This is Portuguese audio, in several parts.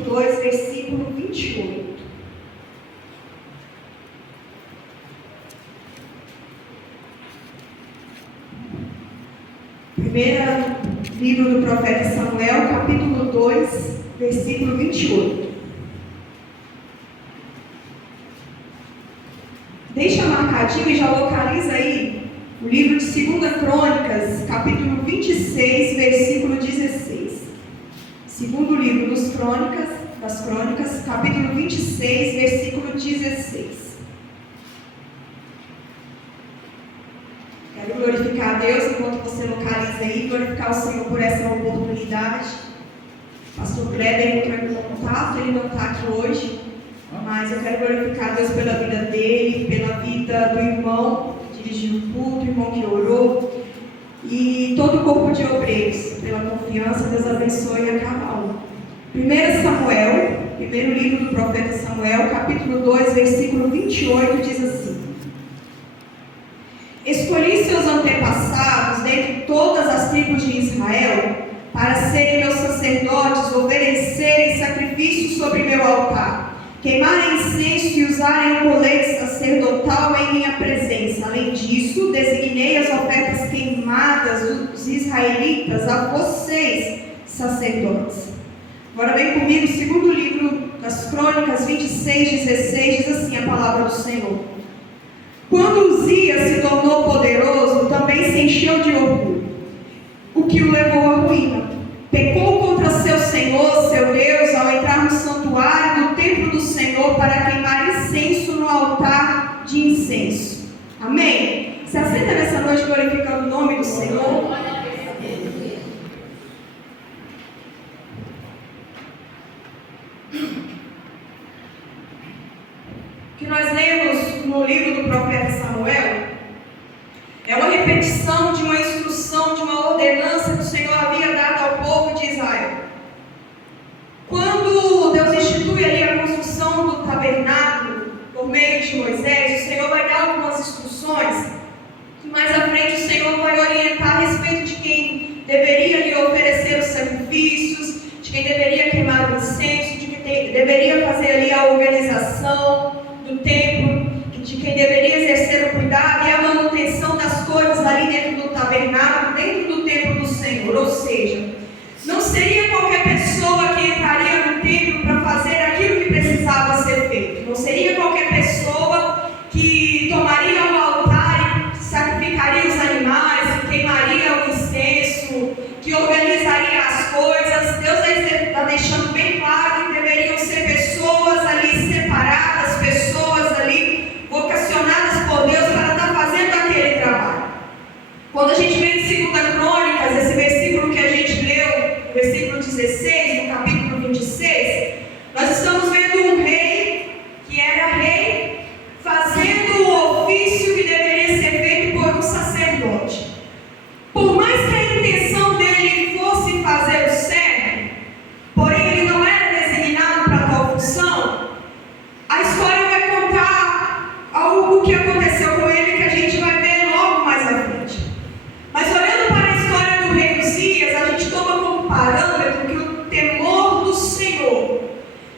capítulo 2, versículo 28. Primeiro livro do profeta Samuel, capítulo 2, versículo 28. Deixa marcadinho e já localiza aí o livro de 2 Crônicas, capítulo 26, versículo 16. Segundo livro das Crônicas, capítulo 26, versículo 16. Quero glorificar a Deus enquanto você localiza aí, glorificar o Senhor por essa oportunidade. Pastor Kleber entrou em contato, ele não está aqui hoje, mas eu quero glorificar a Deus pela vida dele, pela vida do irmão que dirigiu o culto, o irmão que orou, e todo o corpo de obreiros, pela confiança. Deus abençoe a cada um. 1 Samuel, primeiro livro do profeta Samuel, capítulo 2, versículo 28, diz assim: Escolhi seus antepassados dentre todas as tribos de Israel, para serem meus sacerdotes, oferecerem sacrifícios sobre meu altar, queimarem incenso e usarem o colete sacerdotal em minha presença. Além disso, designei as ofertas queimadas dos israelitas a vocês, sacerdotes. Agora vem comigo, segundo livro das Crônicas 26, 16, diz assim a palavra do Senhor: Quando Uzias se tornou poderoso, também se encheu de orgulho, o que o levou à ruína. Pecou contra seu Senhor, seu Deus, ao entrar no santuário do templo do Senhor para queimar incenso no altar de incenso. Amém? Se assenta nessa noite glorificando o nome do Senhor. O que nós lemos no livro do profeta Samuel é uma repetição de uma instrução, de uma ordenança que o Senhor havia dado ao povo de Israel. Quando Deus institui ali a construção do tabernáculo por meio de Moisés, o Senhor vai dar algumas instruções que mais à frente o Senhor vai orientar a respeito de quem deveria lhe oferecer os sacrifícios, de quem deveria queimar o incenso, de quem deveria fazer ali a organização do templo, de quem deveria exercer o cuidado e a manutenção das coisas ali dentro do tabernáculo, dentro do templo do Senhor. Ou seja, não seria qualquer pessoa que entraria no templo para fazer aquilo que precisava ser feito. Não seria qualquer pessoa que tomaria o altar e sacrificaria os animais, que queimaria o incenso, que organizaria as coisas. Deus está deixando bem claro que deveriam ser pessoas ali separadas, pessoas ali vocacionadas por Deus para estar fazendo aquele trabalho. Quando a gente vê em 2 Crônicas, esse versículo que a gente leu, versículo 16, no capítulo 26, nós estamos vendo um rei, que era rei, fazendo o ofício que deveria ser feito por um sacerdote. Por mais que a intenção dele fosse fazer o certo, porém ele não era designado para tal função, a história vai contar algo que aconteceu com ele que a gente vai ver logo mais à frente. Mas olhando para a história do rei Uzias, a gente toma como parâmetro que o temor do Senhor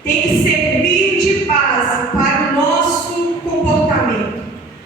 tem que servir de base para o nosso comportamento.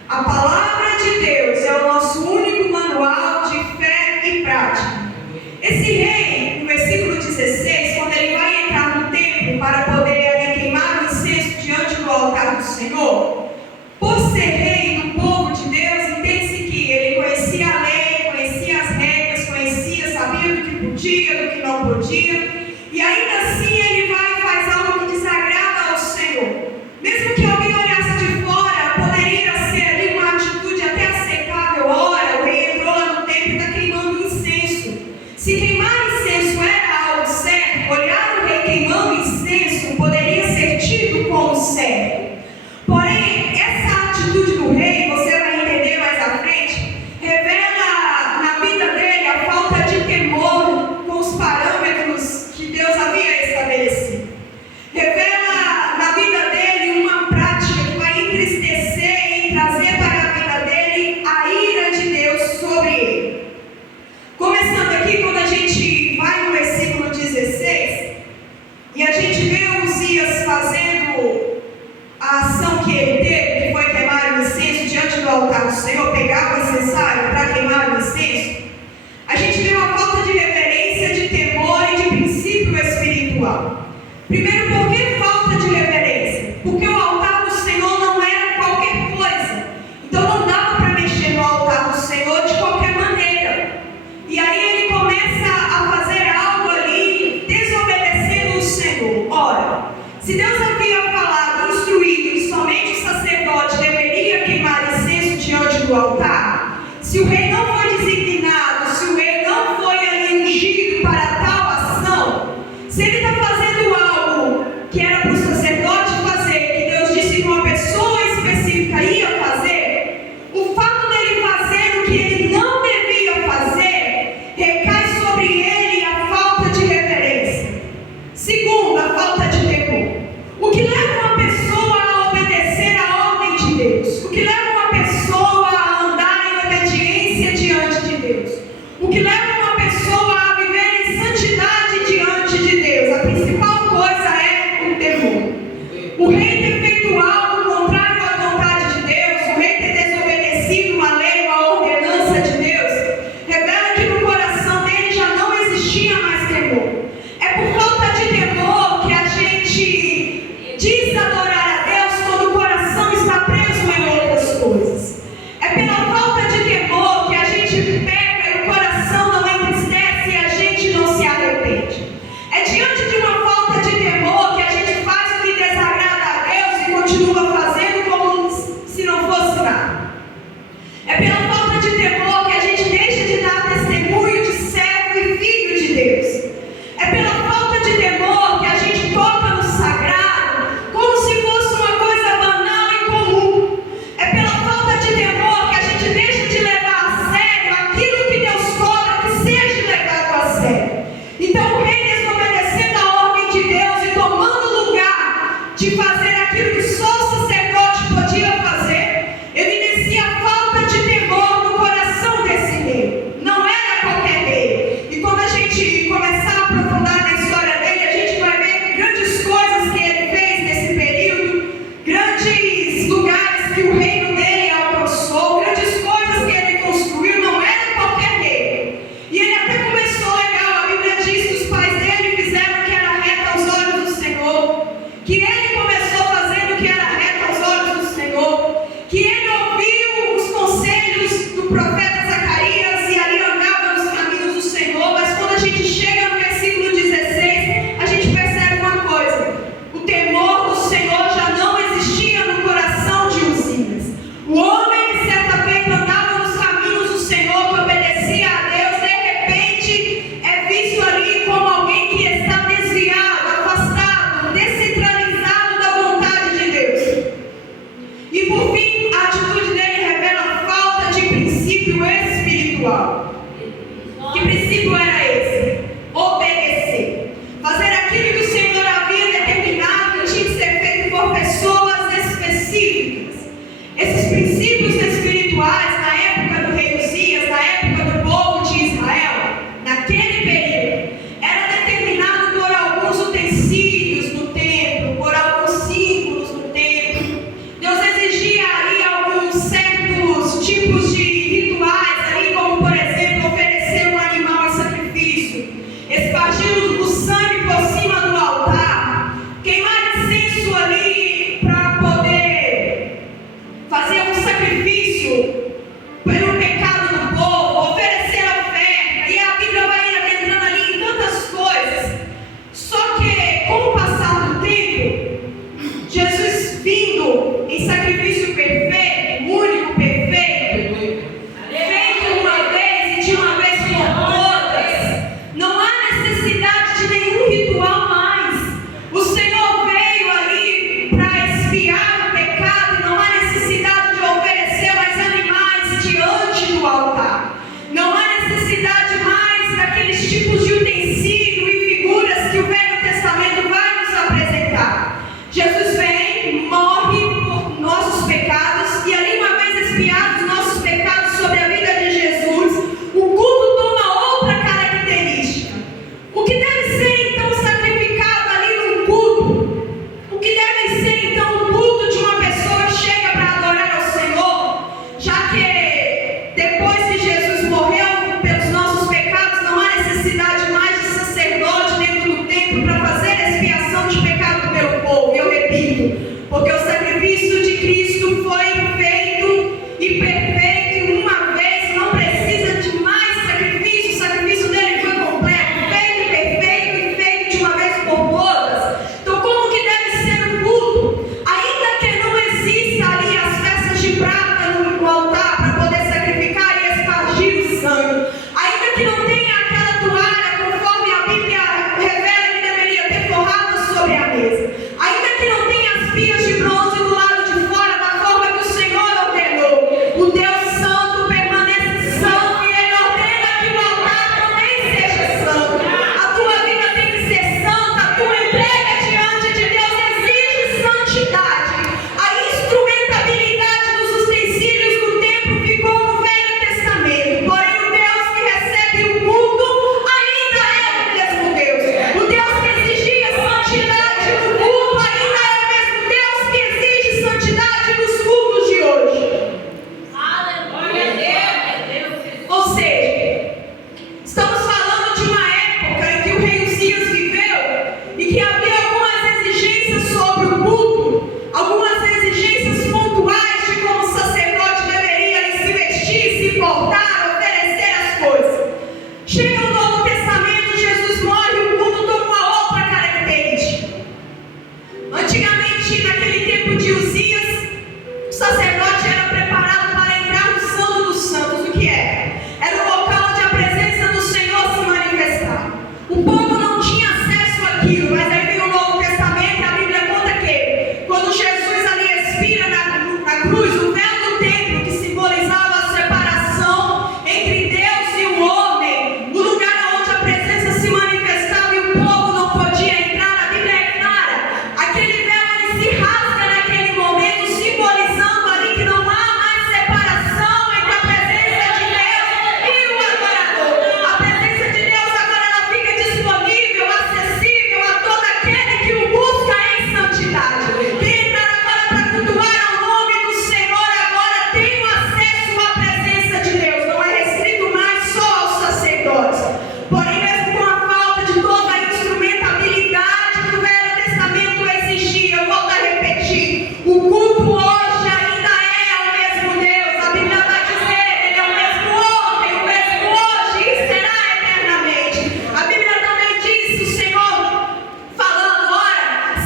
A palavra de Deus é o nosso único manual de fé e prática. Esse rei, no versículo 16, quando ele vai entrar no templo para poder ali queimar o incenso diante do altar do Senhor, por ser rei do povo de Deus, entende-se que ele conhecia a lei, conhecia as regras, conhecia, sabia do que podia, do que não podia, e ainda assim ele vai e faz algo que desagrada ao Senhor. Mesmo que alguém olhasse de fora, poderia ser ali uma atitude até aceitável. Ora, o rei entrou lá no templo e está queimando incenso. Se queimar incenso era algo certo, olhar o rei queimando incenso poderia ser tido como certo. Porém, essa atitude do rei, você vai entender mais à frente, revela na vida dele a falta de temor com os parâmetros que Deus havia estabelecido. Revela na vida dele uma prática que vai entristecer e trazer para a vida dele a ira de Deus sobre ele. Começando aqui, quando a gente vai no versículo 16, e a gente vê Uzias fazendo a ação que ele teve, que foi queimar o incenso diante do altar do Senhor, pegar o incensário para queimar o incenso, a gente vê uma falta de reverência, de temor e de princípio espiritual. Primeiro, por que falta de reverência? Porque o altar do Senhor não era qualquer coisa. Então não dava para mexer no altar do Senhor de qualquer maneira. E aí ele começa a fazer algo ali, desobedecendo o Senhor. Ora, se Deus havia falado, instruído que somente o sacerdote deveria queimar incenso diante do altar, se o rei não foi designado, se o rei não foi ali ungido para tal ação, se ele está fazendo algo que era para o sacerdote fazer, que Deus disse que uma pessoa específica ia fazer, o fato dele fazer o que ele não devia fazer, recai sobre ele a falta de reverência. Segundo, a falta de temor. O que leva uma pessoa a obedecer à ordem de Deus? O que leva uma pessoa a andar em obediência diante de Deus? O que leva uma pessoa a viver em santidade diante de Deus? A principal coisa é o temor. O rei ter feito algo contrário à vontade de Deus, o rei ter desobedecido uma lei, uma ordenança de Deus, revela que no coração dele já não existia mais temor. É por falta de temor que a gente diz adorar a Deus quando o coração está preso em outras coisas. É pela falta de temor que a gente peca e o coração não entristece e a gente não se arrepende. É diante de uma falta de temor que a gente faz o que desagrada a Deus e continua fazendo como se não fosse nada. É pela falta de temor que a gente deixa de dar testemunho de servo e filho de Deus. É pela falta de temor que a gente toca no sagrado como se fosse uma coisa banal e comum. É pela falta de temor que a gente deixa de levar a sério aquilo que Deus cobra que seja levado a sério. Então o rei, desobedecendo a ordem de Deus e tomando lugar de fazer aquilo que só o sacerdote podia fazer, evidencia a falta de temor no coração desse rei. Não era qualquer rei. E quando a gente começar a aprofundar na história dele, a gente vai ver grandes coisas que ele fez nesse período, grandes lugares que o reino dele alcançou, grandes coisas que ele construiu. Não era qualquer rei. E ele até começou legal. A Bíblia diz que os pais dele fizeram o que era reto aos olhos do Senhor, que ele começou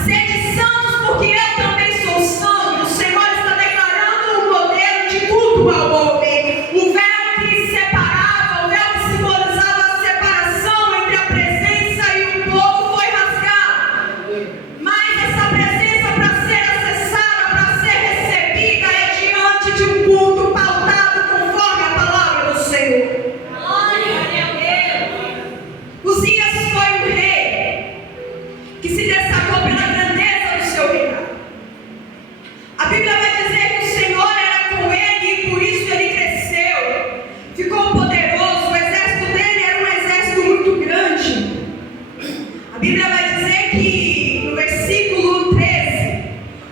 Sede santos, porque eu também sou santo. O Senhor está declarando um modelo de culto ao homem. O véu que separava, o véu que simbolizava a separação entre a presença e o povo foi rasgado. Mas essa presença, para ser acessada, para ser recebida, é diante de um culto pautado conforme a palavra do Senhor. Uzias foi um rei que se destacou pela grandeza do seu reinado. A Bíblia vai dizer que o Senhor era com ele e por isso ele cresceu, ficou poderoso. O exército dele era um exército muito grande. A Bíblia vai dizer que no versículo 13,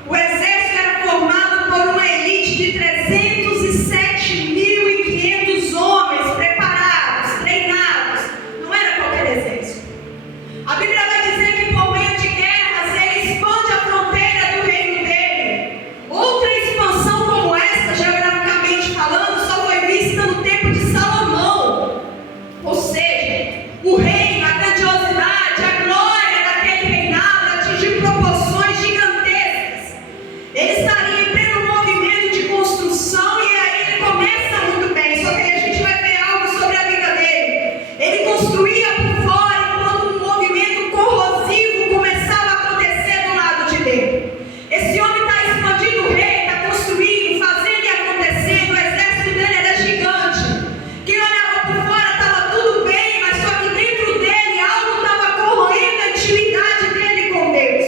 o exército era formado por uma elite de 307.500 homens preparados, treinados. Não era qualquer exército. A Bíblia vai dizer que por meio de guerras ele expande a fronteira do reino dele. Outra expansão como essa, geograficamente falando, só foi vista no tempo de Salomão. Ou seja, o reino, a grandiosidade, a glória daquele reinado atingiu proporções gigantescas. Ele estaria em pleno movimento de construção e aí ele começa muito bem. Só que aí a gente vai ver algo sobre a vida dele. Ele construía por fora enquanto um movimento corrosivo começava a acontecer do lado de dentro. Esse homem está expandindo o rei, está construindo, fazendo e acontecendo. O exército dele era gigante. Quem olhava por fora estava tudo bem, mas só que dentro dele algo estava corroendo a intimidade dele com Deus.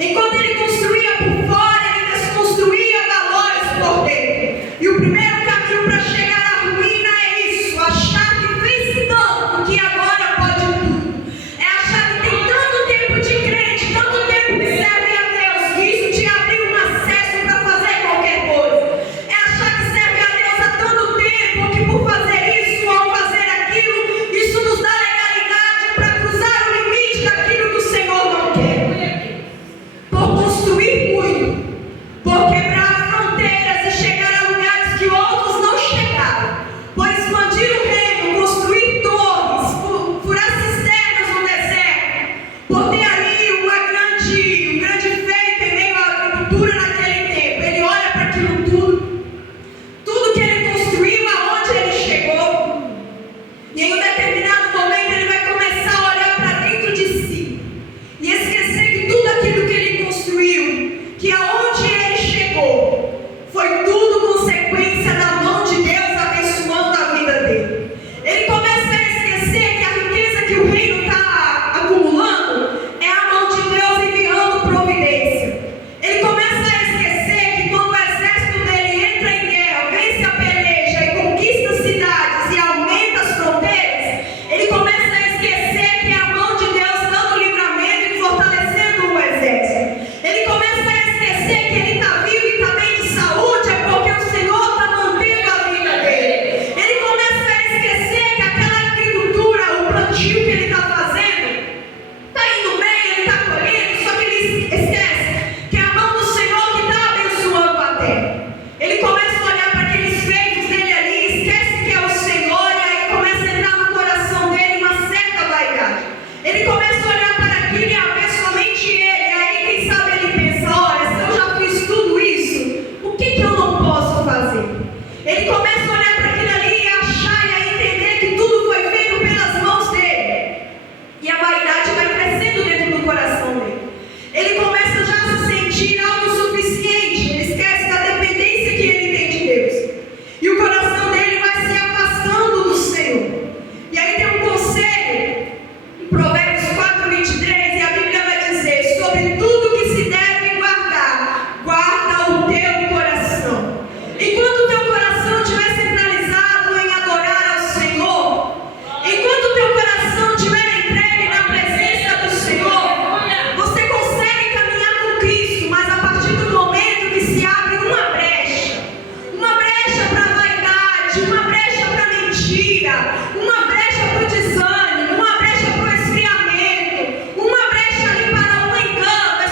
Enquanto ele construía por fora, ele desconstruía valores por dentro. E o primeiro caminho para chegar à ruína é isso: achar que fez tanto que agora pode tudo. É achar que tem tanto tempo de crente, tanto tempo que serve a Deus, que isso te abriu um acesso para fazer qualquer coisa. É achar que serve a Deus há tanto tempo que por fazer isso ou fazer aquilo, isso nos dá legalidade para cruzar o limite daquilo que o Senhor não quer. Por construir muito, por quebrar fronteiras e chegar a lugares que outros não chegaram, por expandir o reino, construir torres, furar cisternas no deserto, por ter ali um grande feito em meio à agricultura naquele tempo. Ele olha para aquilo tudo que ele construiu, aonde ele chegou, e em um determinado momento ele vai começar a olhar para dentro de si e esquecer que tudo aquilo que ele construiu, que aonde ele chegou, foi tudo consequência da mão de Deus abençoando a vida dele. Ele começa a esquecer que a riqueza que o reino está acumulando é a mão de Deus enviando providência. Ele começa a esquecer que quando o exército dele entra em guerra, vence a peleja e conquista cidades e aumenta as fronteiras, ele começa a esquecer que é a mão de Deus dando livramento e fortalecendo o exército. Ele começa a esquecer que ele está vivo e está bem de saúde, é porque o Senhor está mantendo a vida dele. Ele começa a esquecer que aquela agricultura, o plantio que ele está fazendo, está indo bem, ele está colhendo, só que ele esquece que é a mão do Senhor que está abençoando a terra. Ele começa a olhar para aqueles feitos dele ali, esquece que é o Senhor, e aí começa a entrar no coração dele uma certa vaidade. Ele começa a olhar para aquilo e a ver somente ele, e aí quem sabe ele pensa: olha, se eu já fiz tudo isso, o que eu não posso fazer? Ele começa a olhar para aquilo ali e achar e a entender que tudo foi feito pelas mãos dele. E a vaidade vai crescendo dentro do coração dele. Ele começa já a se sentir autossuficiente. Ele esquece da dependência que ele tem de Deus. E o coração dele vai se afastando do Senhor. E aí tem um conselho em Provérbios 4:23, e a Bíblia vai dizer: sobre tudo que se deve guardar, guarda o teu coração. Enquanto o teu coração estiver centralizado em adorar ao Senhor, enquanto o teu coração estiver entregue na presença do Senhor, você consegue caminhar com Cristo, mas a partir do momento que se abre uma brecha para a vaidade, uma brecha para a mentira, uma brecha para o desânimo, uma brecha para o esfriamento, uma brecha ali para um engano, é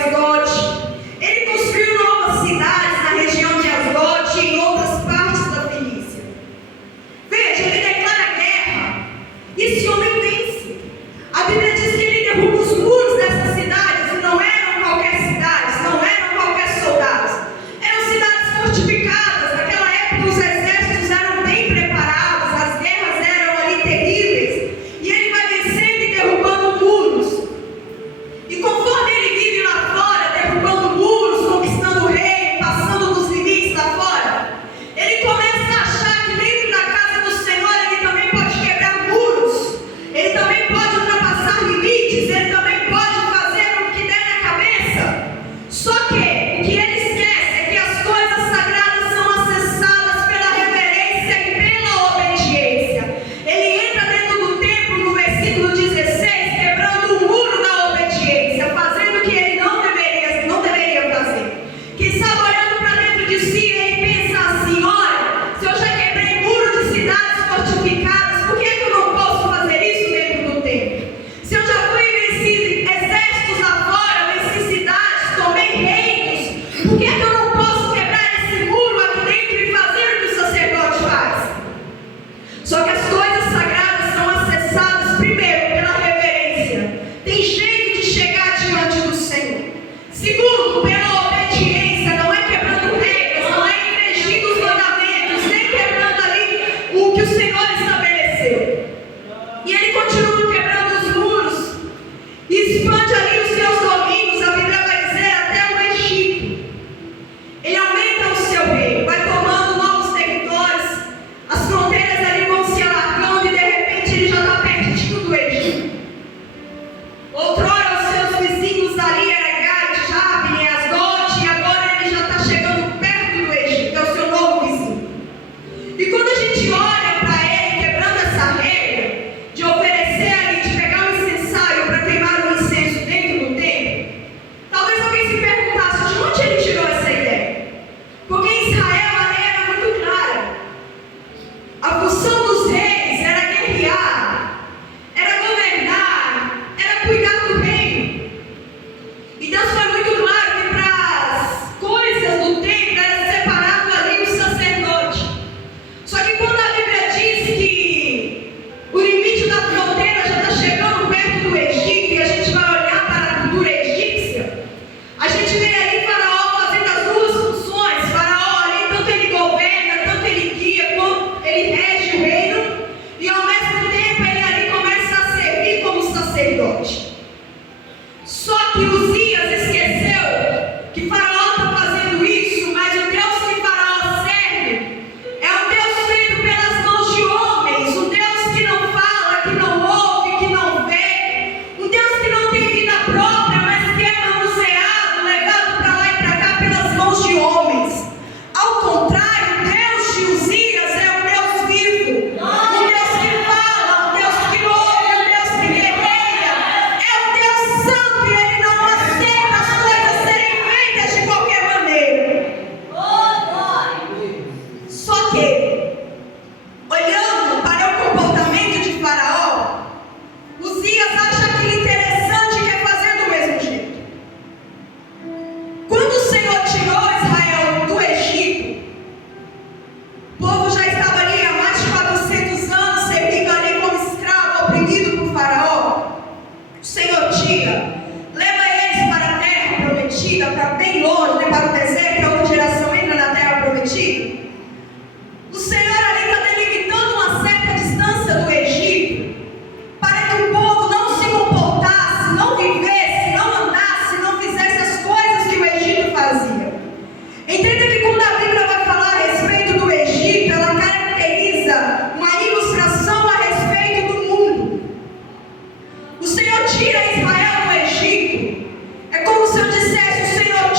Asdod. Ele construiu novas cidades na região de Asdod e em outras partes da Fenícia. Veja, ele declara guerra e esse homem vence. A Bíblia diz que ele derruba os muros dessas cidades, e não eram qualquer cidades, não eram qualquer soldados. Eram cidades fortificadas. Naquela época os exércitos eram bem preparados, as guerras eram ali terríveis. E ele vai vencendo e derrubando muros. E conforme ele vive lá fora, derrubando muros, conquistando o reino, passando dos limites lá fora, ele começa a achar que dentro da casa do Senhor ele também pode quebrar muros, ele também pode ultrapassar limites, ele também pode fazer o que der na cabeça. Só que o que ele esquece é que as coisas sagradas são acessadas pela reverência e pela obediência. Ele entra dentro do templo no versículo 16, quebrando o muro da obediência, fazendo o que ele não deveria fazer. Quem sabe olhando para dentro de si, ele pensa assim: olha, se eu já quebrei muro de cidades fortificadas, por que eu não posso fazer isso dentro do templo? Se eu já fui e venci exércitos lá fora, venci cidades, tomei reinos, por que eu não posso quebrar esse muro aqui dentro e fazer o que o sacerdote faz? Só que as coisas sagradas são acessadas primeiro pela reverência. Tem jeito de chegar diante do Senhor. Segundo, pela obediência. Não é quebrando regras, não é infringindo os mandamentos, nem quebrando ali o que o Senhor estabeleceu. E ele continua quebrando os muros e expande ali os seus domínios. A Bíblia vai dizer até o Egito. Ele aumenta o seu reino, vai tomando novos territórios, as fronteiras ali vão se alargando e de repente ele já está pertinho do Egito. Outrora os seus vizinhos ali eram Gade, Jabne, Asdod, e agora ele já está chegando perto do Egito, é o seu novo vizinho. E quando a gente olha para ele quebrando essa regra de oferecer ali, de pegar um incensário para queimar o incenso dentro do templo, talvez alguém se perguntasse de onde ele tirou essa ideia. Porque em Israel a lei era muito clara. A função dos reis era guerrear, era governar, era cuidar do reino. E Deus foi muito claro que para as coisas do templo era separado ali o sacerdote. Só que quando a Bíblia diz que o limite da fronteira já está chegando perto do Egito e a gente vai olhar para a cultura egípcia, a gente vê ali Faraó fazendo as duas funções. Faraó ali, tanto ele governa, tanto ele guia, quanto ele rege o reino, e ao mesmo tempo ele ali começa a servir como sacerdote. Só que Uzias esqueceu que Faraó está fazendo isso, mas o Deus que Faraó serve é um Deus feito pelas mãos de homens, um Deus que não fala, que não ouve, que não vê, um Deus que não tem vida própria, mas que é manuseado, levado para lá e para cá pelas mãos de homens. Ao contrário, o Deus de Uzias é um Deus vivo, um Deus que fala, um Deus que ouve, um Deus que guerreia, é um Deus santo e ele não aceita as coisas serem feitas de qualquer maneira. Só que, olhando para o comportamento de Faraó, Uzias acha aquilo interessante e quer fazer do mesmo jeito. Quando o Senhor tirou Israel do Egito, o povo já estava ali há mais de 400 anos, servindo ali como escravo, oprimido por Faraó. O Senhor tira, leva eles para a terra prometida, para bem longe, para o deserto, a outra geração entra na terra prometida. O Senhor ali está delimitando uma certa distância do Egito, para que o povo não se comportasse, não vivesse, não andasse, não fizesse as coisas que o Egito fazia. Entenda que quando a Bíblia vai falar a respeito do Egito, ela caracteriza uma ilustração a respeito do mundo. O Senhor tira Israel do Egito. É como se eu dissesse: o Senhor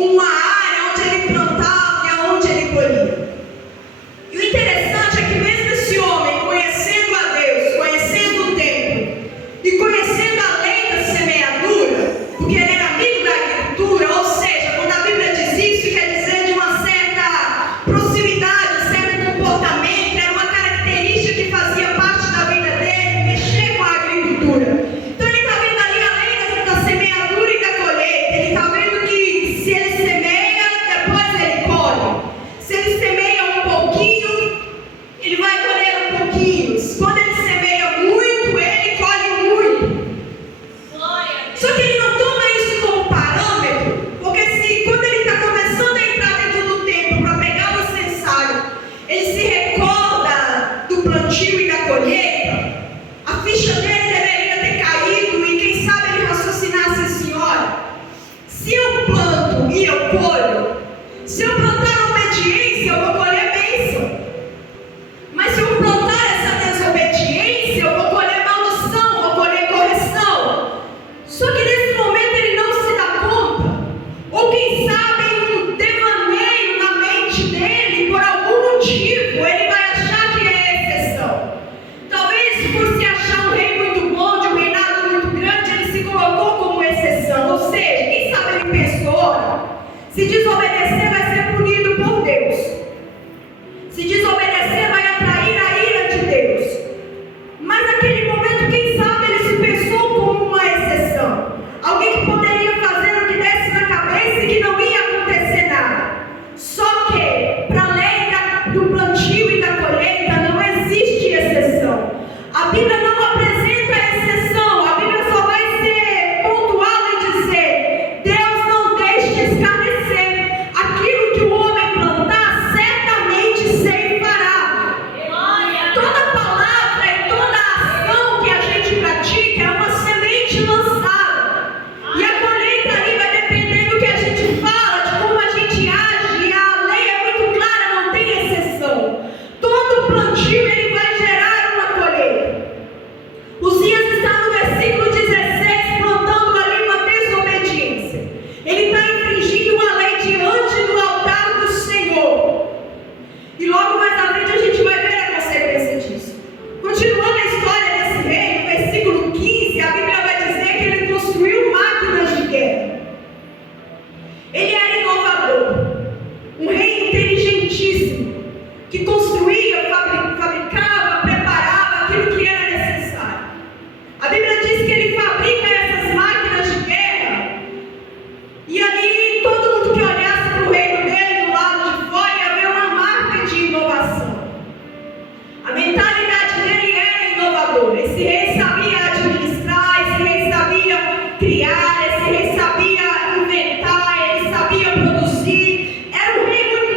uma área onde ele plantava e aonde ele colhia. E o interessante é que mesmo esse homem, conhecendo a Deus, conhecendo o templo e conhecendo a lei da semeadura, porque ele era amigo da agricultura, ou seja, quando a Bíblia diz isso, quer dizer de uma certa proximidade, um certo comportamento, era uma característica que fazia parte da vida dele, mexer com a agricultura. Então ele está vendo ali a lei da semeadura e da colheita. Ele está vendo que se ele semeia, depois ele colhe. Se ele semeia um pouquinho, ele vai colher um pouquinho. Quando ele semeia muito, ele colhe muito. Só que ele não toma isso como parâmetro, porque se quando ele está começando a entrar dentro do templo para pegar o incensário, ele se recorda do plantio e da colheita, a ficha dele deveria ter caído e quem sabe ele raciocinasse assim: olha, se eu planto e eu colho, se eu plantar obediência, eu vou colher bênção. Mas se eu plantar essa desobediência, eu vou colher maldição, vou colher correção. Só que nesse momento ele não se dá conta, ou quem sabe um devaneio na mente dele, por algum motivo, ele vai achar que é exceção. Talvez por se achar um rei muito bom, de um reinado muito grande, ele se colocou como exceção. Ou seja, quem sabe ele pensou: se desobedecer vai ser punido por Deus. Se desobedecer vai atrair a ira de Deus. Mas naquele momento, quem sabe ele se pensou como uma exceção. Alguém que poderia fazer o que desse na cabeça e que não ia acontecer nada. Só que, para a lei do plantio e da colheita, não existe exceção. A Bíblia não apresenta exceção. A Bíblia só vai ser pontual e dizer: Deus não deixe escarnecer. Aquilo que o homem plantar, certamente ceifará. Toda palavra e toda ação que a gente pratica é uma semente lançada. E a colheita ali vai depender do que a gente fala, de como a gente age. E a lei é muito clara, não tem exceção. Todo plantio ele vai gerar uma colheita. Uzias está no versículo 16, plantando ali uma desobediência. Ele está infringindo uma lei diante do altar do Senhor. E logo mais à frente a gente vai ver a consequência disso. Continuando a história desse rei, no versículo 15, a Bíblia vai dizer que ele construiu máquinas de guerra. Ele era inovador, um rei inteligentíssimo, que construía, fabricava, preparava aquilo que era necessário. A Bíblia diz que ele fabrica essas máquinas de guerra, e ali todo mundo que olhasse para o reino dele do lado de fora ia ver uma marca de inovação. A mentalidade dele era inovadora. Esse rei sabia administrar, esse rei sabia criar, esse rei sabia inventar, ele sabia produzir. Era um rei muito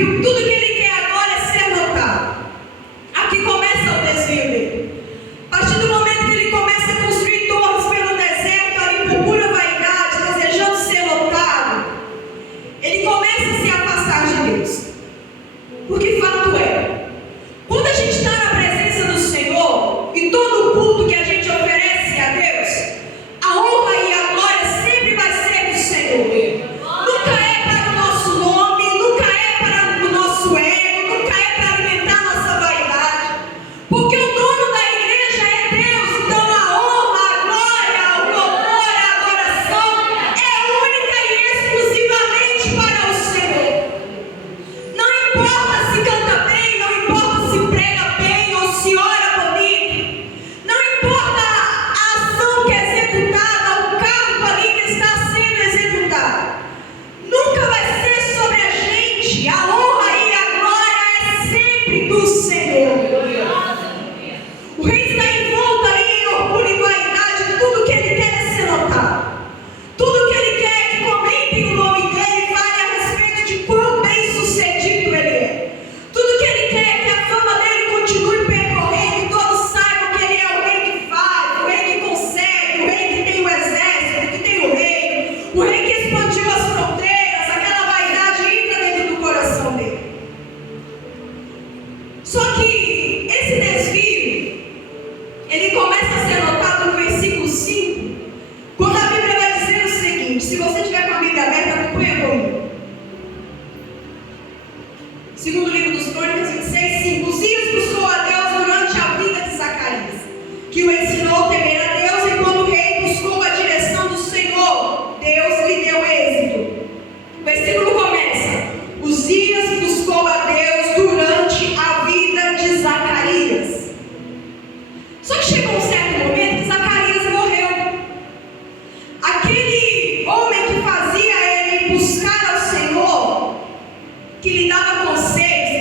viu, tudo que ele quer agora é ser notado. Aqui começa o desvio dele. A partir do momento que ele começa a construir torres pelo deserto, ali por pura vaidade, desejando ser notado, ele começa a se afastar de Deus. Porque fato é, quando a gente está na presença do Senhor, e todo o culto que a gente oferece a Deus, a honra e a glória sempre vai ser do Senhor. Nunca é para o nosso nome, nunca é para o nosso ego, nunca é para alimentar nossa vaidade. Porque o dono da igreja é Deus, então a honra, a glória, o louvor, a adoração é única e exclusivamente para o Senhor. Não importa se canta bem, não importa se prega bem ou se ora bonito, não importa a ação que é executada, o cargo ali que está sendo executado, nunca vai ser sobre a gente. A honra e a glória é sempre do Senhor. O rei está envolto ali em orgulho e vaidade. Tudo que ele quer é ser notado. Tudo que ele quer é que comentem o nome dele e falem a respeito de quão bem sucedido ele é. Tudo que ele quer é que a fama dele continue percorrendo e todos saibam que ele é o rei que faz, o rei que consegue, o rei que tem o exército, que tem o rei que expandiu as fronteiras. Aquela vaidade entra dentro do coração dele. Só que esse desvio, ele começa a ser notado no versículo 5, quando a Bíblia vai dizer o seguinte. Se você tiver com a Bíblia aberta, acompanha comigo. Segundo livro dos Crônicas 26:5. Uzias buscou a Deus durante a vida de Zacarias, que o ensinou a temer a Deus, e quando o rei buscou a direção do Senhor, Deus lhe deu êxito. O versículo começa: Uzias buscou a Deus durante a vida de Zacarias. Só que chegou um certo momento que Zacarias morreu. Aquele homem que fazia ele buscar ao Senhor, que lhe dava conselhos,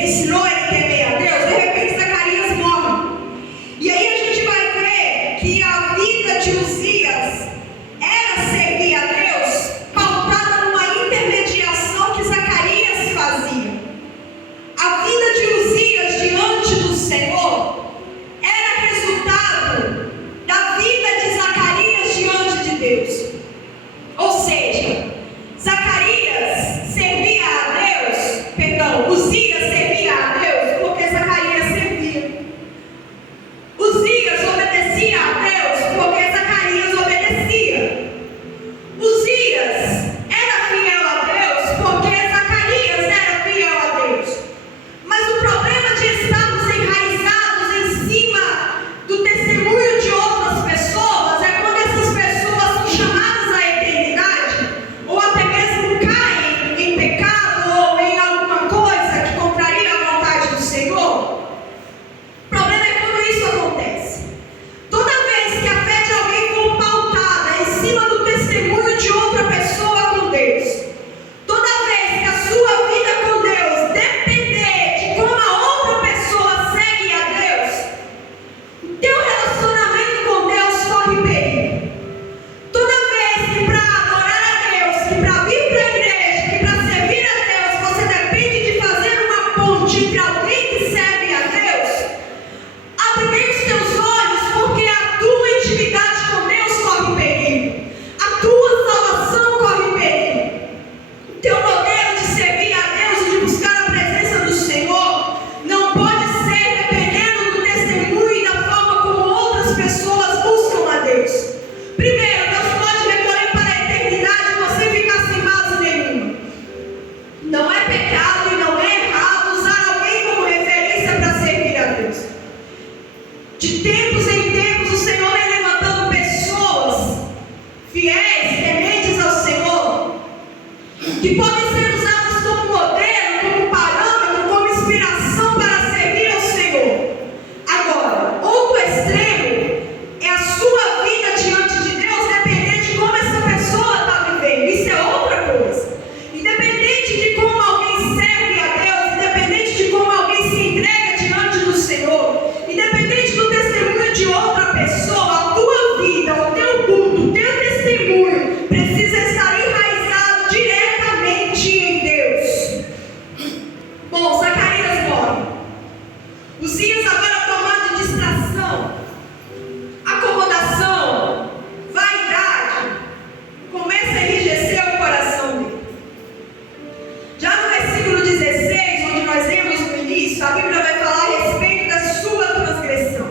isso. A Bíblia vai falar a respeito da sua transgressão.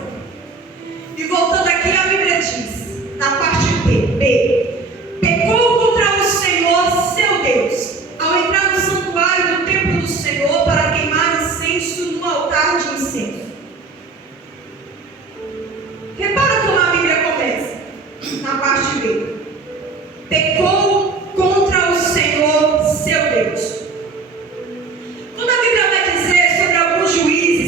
E voltando aqui, a Bíblia diz, na parte B, pecou contra o Senhor, seu Deus, ao entrar no santuário do templo do Senhor para queimar incenso no altar de incenso. Repara como a Bíblia começa, na parte B. Pecou contra o Senhor, seu Deus. Quando a Bíblia vai dizer sobre alguns juízes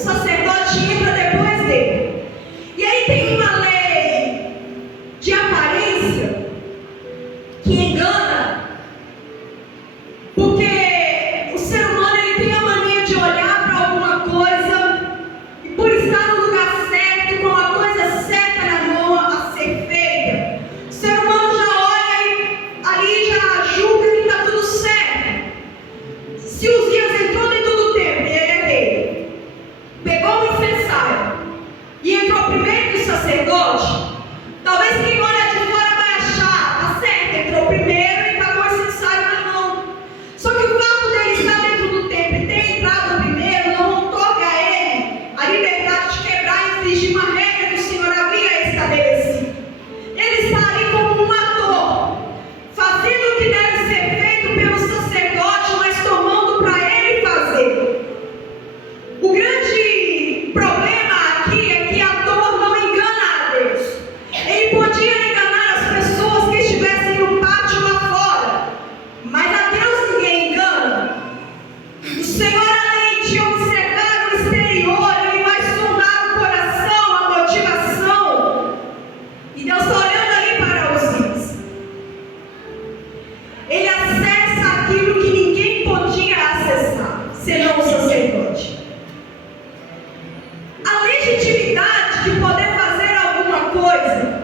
sacerdote entra depois dele. E aí tem uma lei de aparência que engana, porque o ser humano ele tem a mania de olhar para alguma coisa e por estar no lugar certo, com a coisa certa na mão a ser feita, o ser humano já olha e ali já julga que está tudo certo. Se Uzias entrou dentro do templo e ele é rei, pegou o incensário e entrou primeiro que o sacerdote, talvez quem olha de fora vai achar, tá certo, entrou primeiro e pegou o incensário na mão. Só que o fato dele estar dentro do templo e ter entrado primeiro não otorga a ele a liberdade de quebrar e infringir uma regra que o Senhor havia estabelecido. Ele está ali como um ator, fazendo o que deve ser feito pelo sacerdote, mas tomando para ele fazer. O grande problema aqui é que ator não engana a Deus. Ele podia enganar as pessoas que estivessem no pátio lá fora, mas a Deus ninguém engana. O Senhor, além de observar o exterior, Ele vai sondar o coração, a motivação. E Deus está olhando ali para Uzias. Ele acessa aquilo que ninguém podia acessar, senão o sacerdote. A legitimidade de poder fazer alguma coisa,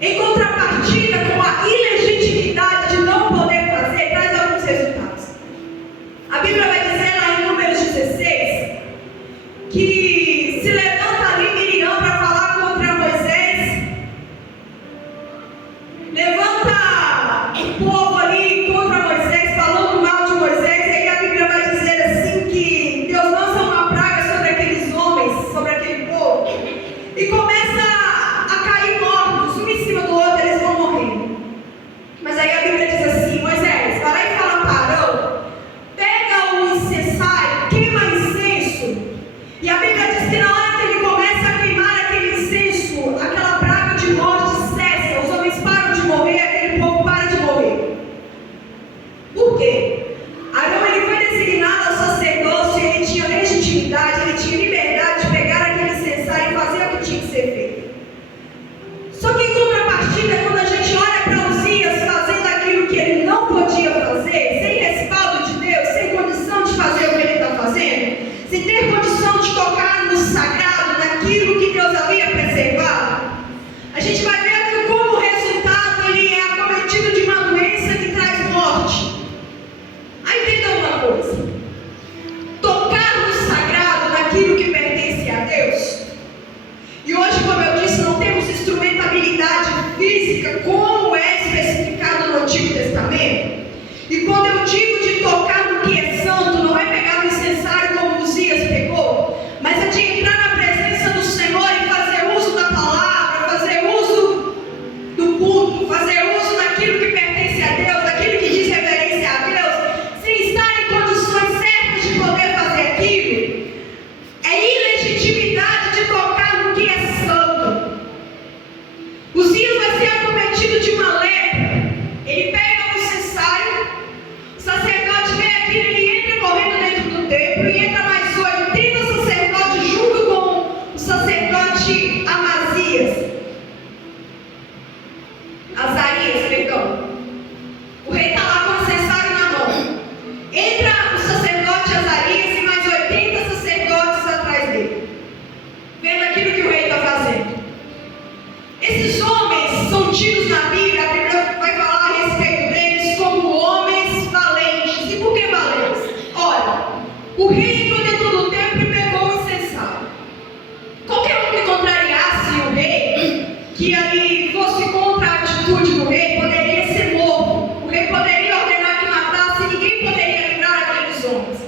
em contrapartida com a ilegitimidade de não poder fazer, traz alguns resultados. A Bíblia vai dizer lá em Números 16 que se levanta ali Miriam para falar contra Moisés, levanta o povo ali contra Moisés, falando mal de Moisés, e aí a Bíblia vai dizer assim que Deus lança uma praga sobre aqueles homens, sobre aquele povo, e começa a cair mortos, um em cima do outro, eles vão morrendo. Mas aí a Bíblia diz assim: Moisés, vai lá e fala para Arão, pega o incensário, queima incenso. E a Bíblia diz que na hora que ele começa a queimar aquele incenso, aquela praga de morte cessa, os homens param de morrer, aquele povo para de morrer. Por quê? Arão ele foi designado ao sacerdócio, ele tinha legitimidade, ele tinha liberdade de pegar aquele incensário e fazer o que tinha que ser feito. Só que em contrapartida, quando a gente olha para Uzias fazendo aquilo que ele não podia fazer, sem respaldo de Deus, sem condição de fazer o que ele está fazendo, sem ter condição de tocar no sagrado, naquilo que Deus havia preservado, a gente vai ver que como resultado ele é acometido de uma doença que traz morte. Aí entenda uma coisa: tocar no sagrado, naquilo que pertence a Deus. E hoje, como eu disse, não temos instrumentabilidade física como é especificado no Antigo Testamento. E quando eu digo de tocar no que é santo, não é pegar o incensário como Uzias pegou, mas é de entrar na presença do Senhor e fazer uso da palavra, fazer uso do culto, fazer uso daquilo que pertence a Deus, daquilo que diz reverência a Deus, sem estar em condições certas de poder fazer aquilo. É ilegitimidade de tocar no que é santo. Uzias vai ser acometido de uma lepra. Ele pega o incensário, o sacerdote vê aquilo, ele entra correndo dentro do templo e entra mais 80 sacerdotes junto com o sacerdote Azarias, perdão. O rei está lá com o incensário na mão. Entra o sacerdote Azarias e mais 80 sacerdotes atrás dele, vendo aquilo que o rei está fazendo. Esses homens são tidos na Bíblia, a Bíblia vai falar a respeito deles como homens valentes. E por que valentes? Olha, o rei entrou dentro do templo e pegou o incensário. Qualquer um que contrariasse o rei, que ali fosse contra a atitude do rei, poderia ser morto. O rei poderia ordenar que matasse e ninguém poderia livrar aqueles homens.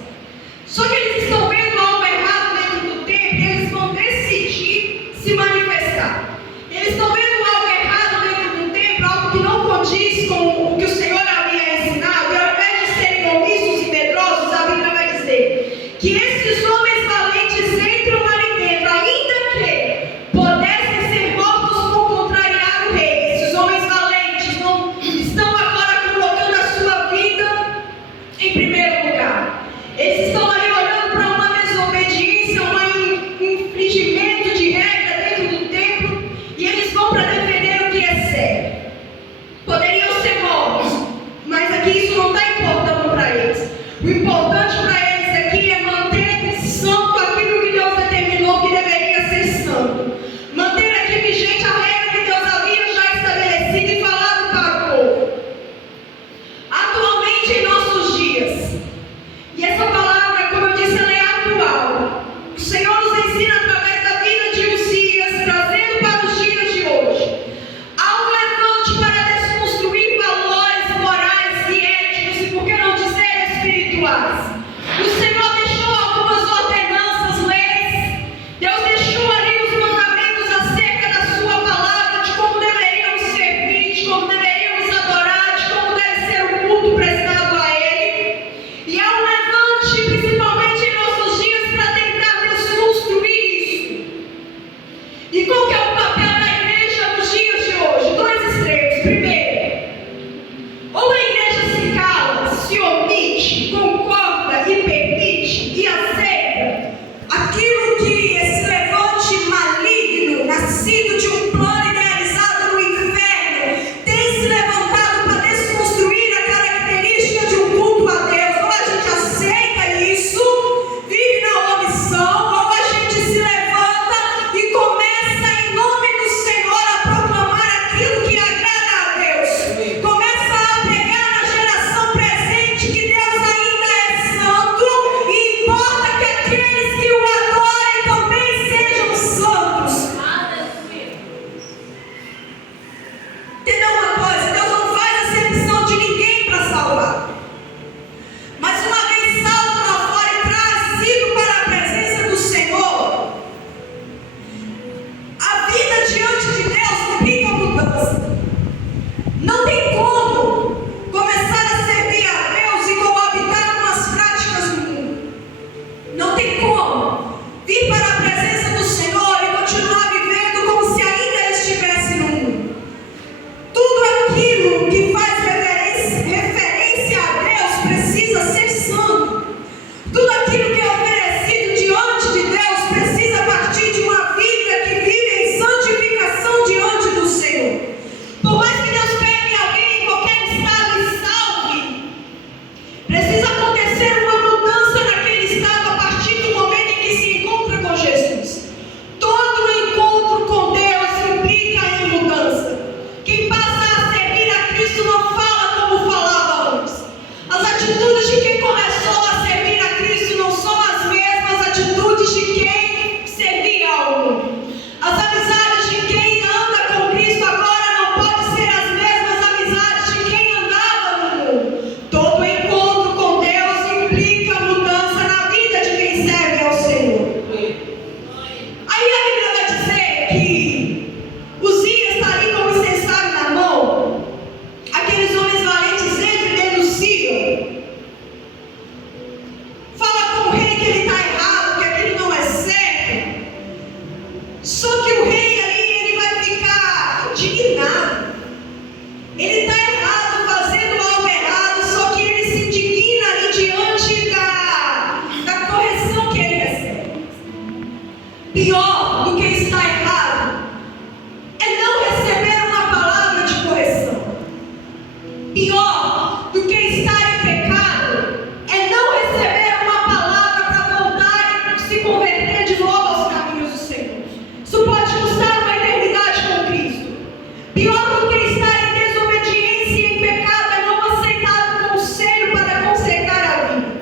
Só que eles estão vendo algo errado dentro do templo e eles vão decidir se manifestar. Eles estão vendo algo errado dentro do templo, algo que não condiz com o que o Senhor havia ensinado, e ao invés de serem omissos e medrosos, a Bíblia vai dizer que esses homens valentes entram ali dentro, ainda que pudessem ser mortos por contrariar o rei. Esses homens valentes não estão agora colocando a sua vida em primeiro lugar. Eles estão ali olhando para uma desobediência desobediência, um infringimento de regra dentro do templo, e eles vão para defender o que é certo. Poderiam ser mortos, mas aqui isso não está importando para eles. O importante para eles aqui é manter santo aquilo que Deus determinou que deveria ser santo. Manter aqui vigente a regra que Deus havia já estabelecido e falado para o povo. Atualmente em nossos dias, e essa palavra, como eu disse, ela é atual. O Senhor nos ensina através da vida de Uzias, trazendo para os dias de hoje. Há um levante para desconstruir valores morais e éticos, e por que não dizer espirituais. O Senhor deixou algumas ordenanças, leis. Deus deixou ali os mandamentos acerca da sua palavra, de como deveríamos servir, de como deveríamos adorar, de como deve ser o culto prestado a Ele. E há um levante, principalmente em nossos dias, para tentar desconstruir isso. E qual que é o papel da igreja nos dias de hoje? Dois extremos. Primeiro, ou a igreja se cala, se omite, concorda e permite e aceita aquilo que esse levante maligno, nascido de um plano idealizado no inferno, tem se levantado para desconstruir a característica de um culto a Deus. Ou a gente aceita isso, vive na omissão, ou a gente se levanta e começa em nome do Senhor a proclamar aquilo que agrada a Deus. Começa a pregar na geração presente que Deus ainda é santo e importa que aqueles que o adorem também sejam santos. Entendeu uma coisa? Deus não faz acepção de ninguém para salvar. Mas uma vez salvo lá fora e trazido para a presença do Senhor, a vida diante de Deus implica mudança. Não tem como começar a servir a Deus e coabitar com as práticas do mundo. Não tem como vir para a presença do Senhor e continuar vivendo como se ainda estivesse no mundo. Tudo aquilo que faz referência a Deus precisa ser santo. Tudo aquilo que é oferecido diante de Deus precisa partir de uma vida que vive em santificação diante do Senhor. Por mais que Deus pegue alguém em qualquer estado e salve, precisa acontecer uma mudança naquele estado a partir do momento em que se encontra com Jesus. Todo encontro com Deus implica em mudança. Quem passa a servir a Cristo não fala como falava antes. As atitudes de quem começou a servir a Cristo não são as mesmas atitudes de quem servia ao mundo. As amizades de quem anda com Cristo agora não podem ser as mesmas amizades de quem andava no mundo. Todo encontro com Deus implica mudança na vida de quem serve ao Senhor. Aí a Bíblia vai dizer que Uzias está ali com o incensário na mão. Aqueles homens valentes entram e denunciam. Fala com o rei que ele está errado, que aquilo não é certo. Só que o rei ali, ele vai ficar indignado. Ele está errado, fazendo algo errado, só que ele se indigna ali diante da correção que ele recebe. Pior do que estar errado é não receber uma palavra de correção. Pior do que estar em pecado é não receber uma palavra para voltar e se converter de novo aos caminhos do Senhor. Isso pode custar uma eternidade com Cristo. Pior do que estar em desobediência e em pecado é não aceitar o conselho para consertar a vida.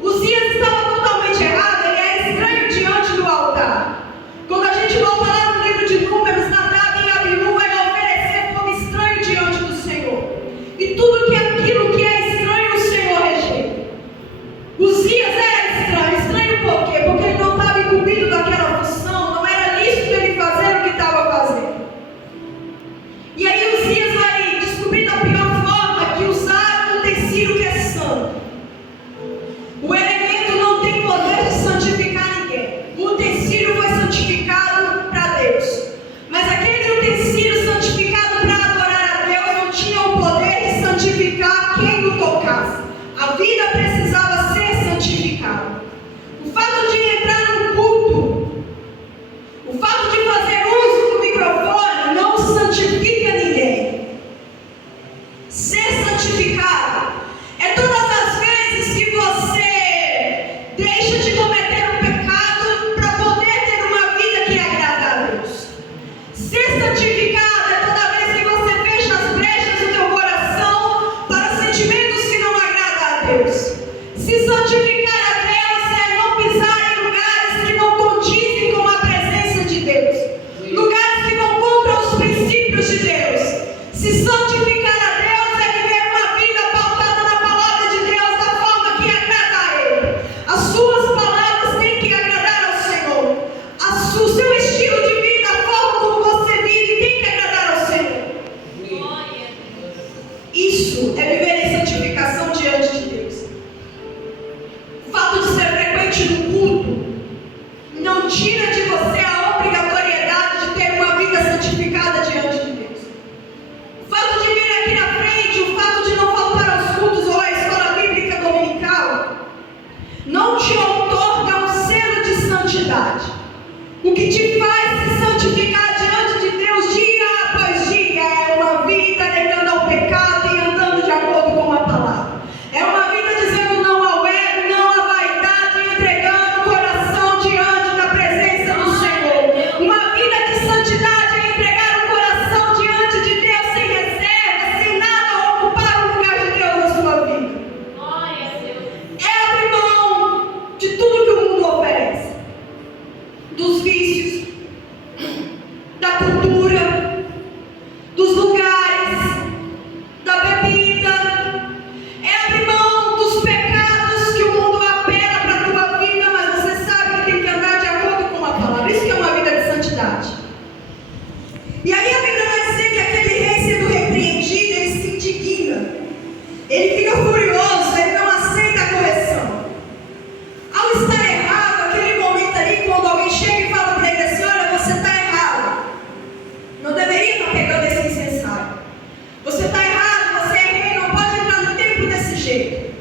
Uzias estava totalmente errado, ele era estranho diante do altar. Quando a gente volta lá no livro de Números, Nadab e Abiú vai oferecer como estranho diante do Senhor. E tudo aquilo que é estranho, o Senhor rejeita. Uzias era estranho. Estranho por quê? Porque ele não estava incumbido daquela função, não era lícito ele fazer o que estava fazendo. E aí Uzias vai descobrir da pior forma que usar um utensílio que é santo. O elemento não tem poder de santificar ninguém. O utensílio foi santificado para Deus. Mas aquele utensílio santificado para adorar a Deus não tinha o poder de santificar quem o tocasse. A vida precisava ser santificada. O jeito.